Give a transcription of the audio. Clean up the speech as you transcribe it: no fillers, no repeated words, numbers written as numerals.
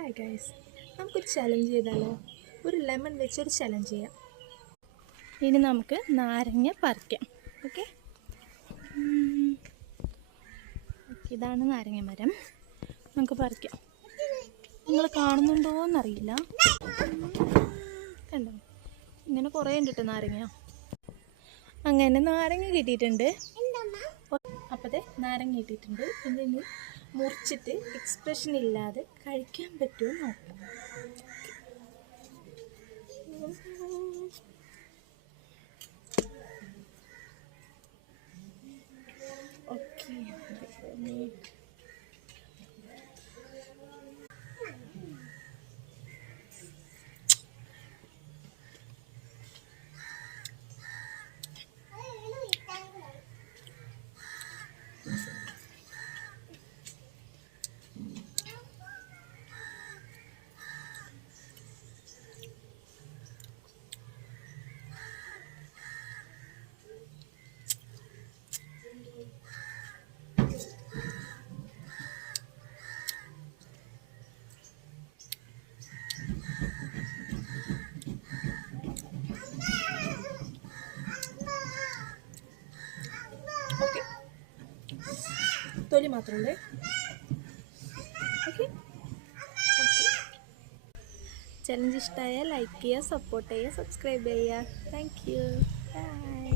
Hi guys, നമുക്കൊരു challenge ചെയ്താലോ? ഒരു ലെമൺ വെച്ചൊരു ചലഞ്ച് ചെയ്യാം. ഇനി നമുക്ക് നാരങ്ങ പറിക്കാം. ഓക്കെ, ഇതാണ് നാരങ്ങ മരം. നമുക്ക് പറിക്കാം. നിങ്ങൾ കാണുന്നുണ്ടോ എന്നറിയില്ല. കണ്ടോ, ഇങ്ങനെ കുറേ ഉണ്ട് കേട്ടോ നാരങ്ങ. അങ്ങനെ നാരങ്ങ കിട്ടിയിട്ടുണ്ട്. അപ്പോഴത്തെ നാരങ്ങ കിട്ടിയിട്ടുണ്ട്. ഇനി മുറിച്ചിട്ട് എക്സ്പ്രഷൻ ഇല്ലാതെ കഴിക്കാൻ പറ്റുമോ നോക്കാം. ഓക്കെ, തൊലി മാത്രമല്ലേ. ഓക്കെ, ചലഞ്ച് ഇഷ്ടമായാൽ ലൈക്ക് ചെയ്യുക, സപ്പോർട്ട് ചെയ്യുക, സബ്സ്ക്രൈബ് ചെയ്യുക. Thank you, by.